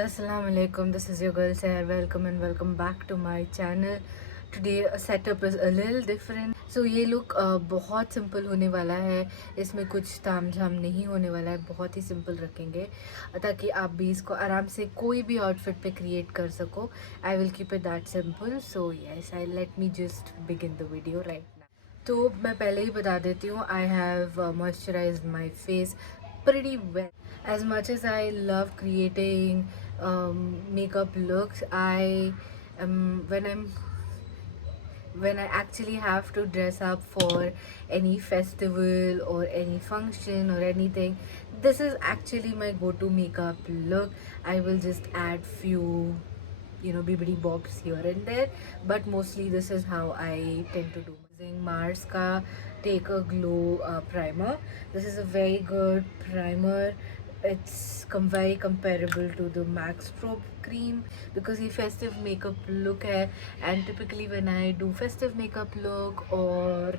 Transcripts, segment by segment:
Assalamu alaikum. This is your girl Saher. Welcome and welcome back to my channel. Today setup is a little different. So ये look बहुत simple होने वाला है. इसमें कुछ तामझाम नहीं होने वाला है. बहुत ही simple रखेंगे ताकि आप भी इसको आराम से कोई भी outfit पे create कर सको. I will keep it that simple. So yes, let me just begin the video right now. तो मैं पहले ही बता देती हूँ. I have moisturized my face pretty well. As much as I love creating makeup looks, I am when I actually have to dress up for any festival or any function or anything, this is actually my go-to makeup look. I will just add few bibbidi bobs here and there, but mostly this is how I tend to do. Using Mars ka Take a Glow primer. This is a very good primer. It's very comparable to the Max Strobe cream because ये festive makeup look है, and typically when I do festive makeup look or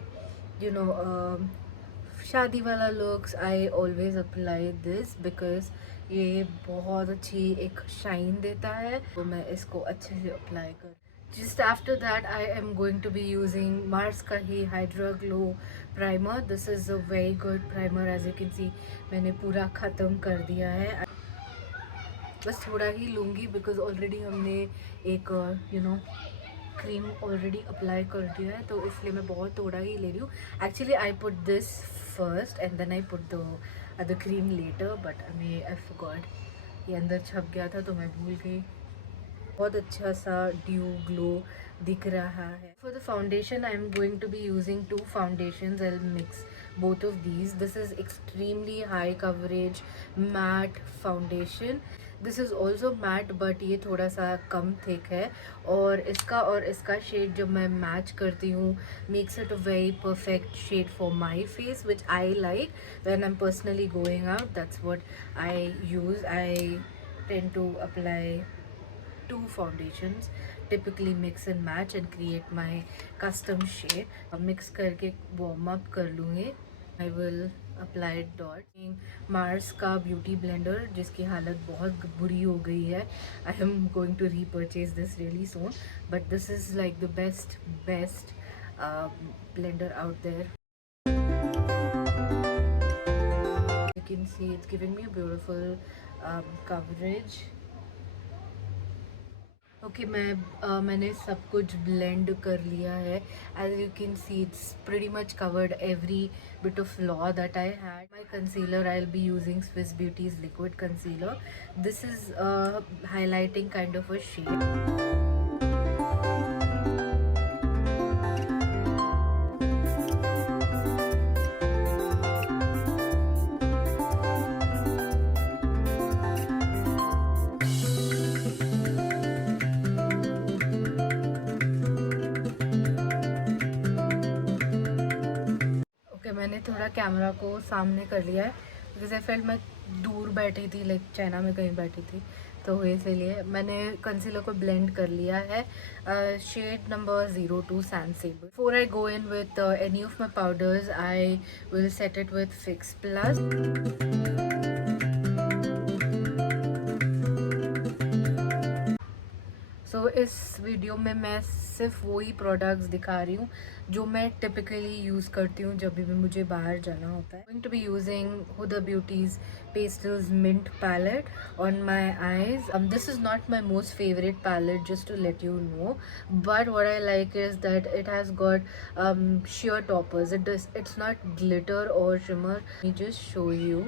शादी वाला looks, I always apply this because ये बहुत अच्छी एक shine देता है, तो मैं इसको अच्छे से अप्लाई कर. Just after that, I am going to be using Mars का ही Hydra Glow primer. This is a very good primer. As you can see, मैंने पूरा ख़त्म कर दिया है. बस थोड़ा ही लूँगी because already हमने एक क्रीम ऑलरेडी अप्लाई कर दिया है, तो इसलिए मैं बहुत थोड़ा ही ले रही हूँ. Actually, I put this first and then I put the other cream later, but I forgot. ये अंदर छप गया था तो मैं भूल गई. बहुत अच्छा सा ड्यू ग्लो दिख रहा है. For the foundation, I am going to be using two foundations. I'll mix both of these. This is extremely high coverage matte foundation. This is also matte, but ये थोड़ा सा कम thick है, और इसका shade जब मैं match करती हूँ makes it a very perfect shade for my face, which I like when I'm personally going out. That's what I use. I tend to apply two foundations, typically mix and match and create my custom shade. Mix करके warm up कर लूँगी. I will apply dot. Mars का beauty blender जिसकी हालत बहुत बुरी हो गई है. I am going to repurchase this really soon, but this is like the best blender out there. You can see it's giving me a beautiful coverage. Okay, मैंने सब कुछ ब्लेंड कर लिया है. As you can see it's pretty much covered every bit of flaw that I had. My concealer, I will be using Swiss beauty's liquid concealer. This is highlighting kind of a shade. मैंने थोड़ा camera को सामने कर लिया है because I felt मैं दूर बैठी थी, लाइक चाइना में कहीं बैठी थी, तो इसलिए मैंने कंसीलर को ब्लेंड कर लिया है. Shade number 02 sand sabre. Before I go in with any of my powders, I will set it with fix plus. So इस वीडियो में मैं सिर्फ वही प्रोडक्ट्स दिखा रही हूँ जो मैं टिपिकली यूज़ करती हूँ जब भी मुझे बाहर जाना होता है. Going to be using Huda beauty's pastels mint palette on my eyes. This is not my most favourite palette, just to let you know, but what I like is that it has got sheer toppers. It's not glitter or shimmer. Let me just show you.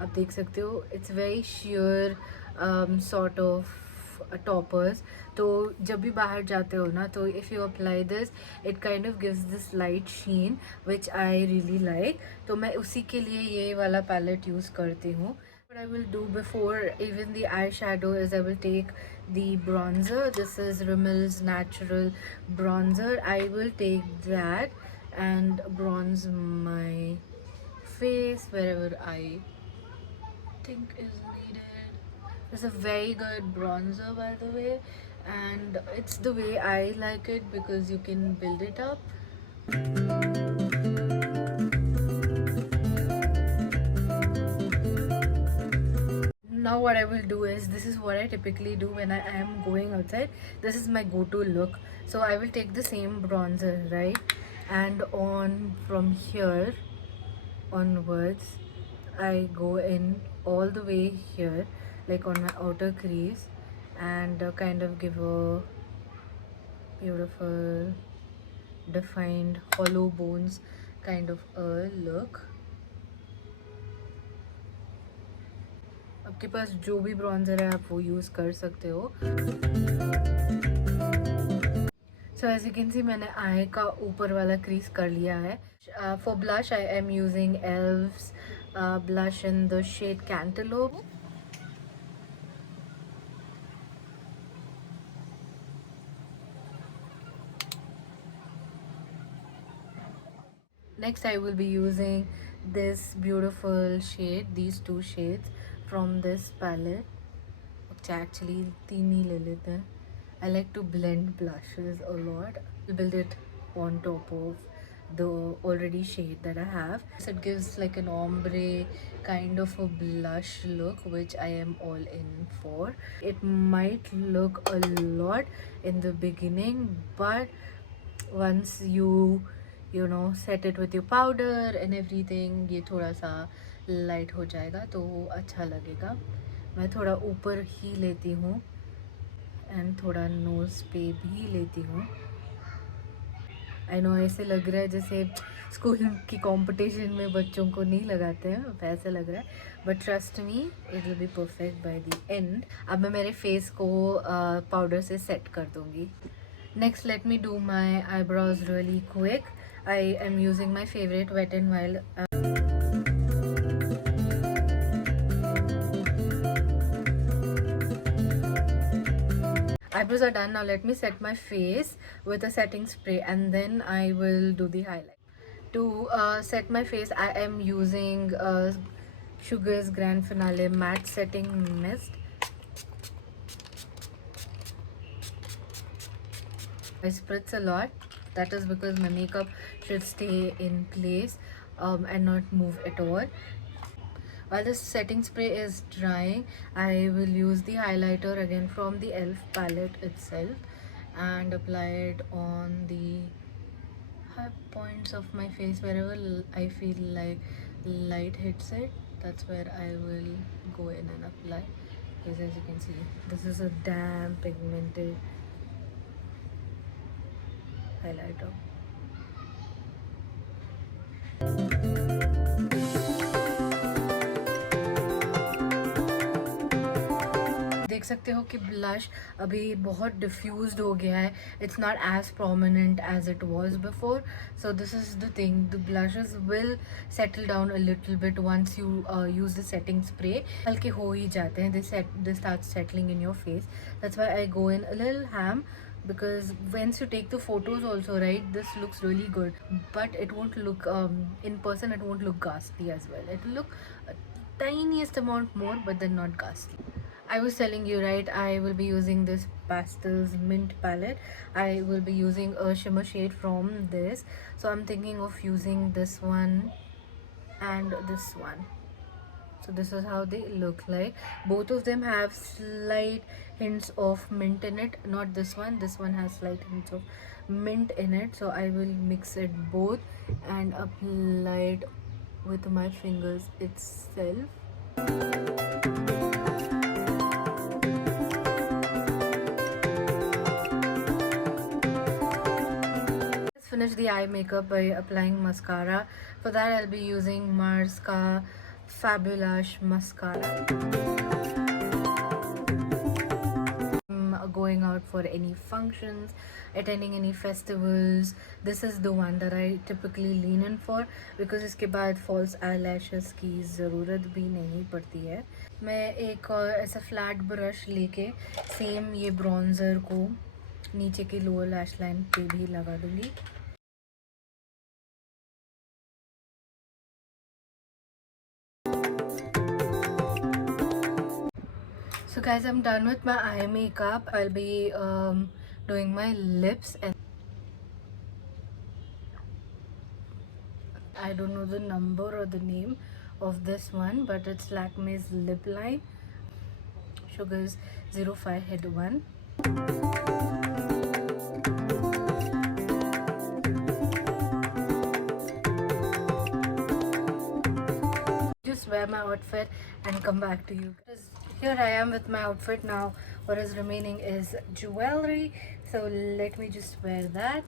आप देख सकते हो, it's very sheer sort of toppers. तो जब भी बाहर जाते हो ना, तो if you apply this, it kind of gives this light sheen which I really like. तो मैं उसी के लिए ये वाला पैलेट यूज़ करती हूँ. What I will do before even the eyeshadow is I will take the bronzer. This is Rimmel's natural bronzer. I will take that and bronze my face wherever I think is needed. It's a very good bronzer, by the way, and it's the way I like it because you can build it up. now what I will do is, this is what I typically do when I am going outside. This is my go-to look. So I will take the same bronzer, right, and on from here onwards I go in all the way here, like on my outer crease, and kind of give a beautiful defined hollow bones kind of a look. आपके पास जो भी bronzer है आप वो use कर सकते हो. So as you can see मैंने आई का ऊपर वाला क्रीज कर लिया है. For blush I am using elf's blush in the shade cantaloupe. Next I will be using this beautiful shade, these two shades from this palette. Actually तीन ही ले लेते हैं. I like to blend blushes a lot. Build it on top of the already shade that I have. So it gives like an ombre kind of a blush look, which I am all in for. It might look a lot in the beginning, but once you know set it with your powder and everything, ये थोड़ा सा light हो जाएगा तो अच्छा लगेगा. मैं थोड़ा ऊपर ही लेती हूँ एंड थोड़ा नोज़ पे भी लेती हूँ. आई नो ऐसे लग रहा है जैसे स्कूल की कंपटीशन में बच्चों को नहीं लगाते हैं, वैसे लग रहा है, but trust me it will be perfect by the end. अब मैं मेरे फेस को पाउडर से सेट कर दूँगी. Next, let me do my eyebrows really quick. I am using my favorite Wet n Wild. Eyebrows are done. Now let me set my face with a setting spray and then I will do the highlight. To set my face, I am using Sugar's Grand Finale Matte Setting Mist. I spritz a lot. That is because my makeup should stay in place and not move at all. While the setting spray is drying, I will use the highlighter again from the e.l.f. palette itself and apply it on the high points of my face. Wherever I feel like light hits it, that's where I will go in and apply. Because as you can see, this is a damn pigmented highlighter. देख सकते हो कि blush अभी बहुत diffused हो गया है. It's not as prominent as it was before. So this is the thing, the blushes will settle down a little bit once you use the setting spray. हल्के हो ही जाते हैं, they start settling in your face. That's why I go in a little ham, because once you take the photos also, right, this looks really good, but it won't look in person, it won't look ghastly as well. It will look a tiniest amount more, but then not ghastly. I was telling you, right, I will be using this Pastels Mint palette. I will be using a shimmer shade from this. So I'm thinking of using this one and this one. So this is how they look like. Both of them have slight hints of mint in it. Not this one. This one has slight hints of mint in it. So I will mix it both and apply it with my fingers itself. Finish the eye makeup by applying mascara. For that I'll be using Mars ka Fabulous mascara. Going out for any functions, attending any festivals, this is the one that I typically lean in for, because इसके बाद false eyelashes की ज़रूरत भी नहीं पड़ती है. मैं एक ऐसा फ्लैट ब्रश लेके सेम ये ब्रॉन्ज़र को नीचे के लोअर लैश लाइन पे भी लगा दूँगी. So guys, I'm done with my eye makeup. I'll be doing my lips, and I don't know the number or the name of this one, but it's Lakme's lip line. Sugars 05 Head 1. Just wear my outfit and come back to you. Here I am with my outfit now. What is remaining is jewelry. So let me just wear that.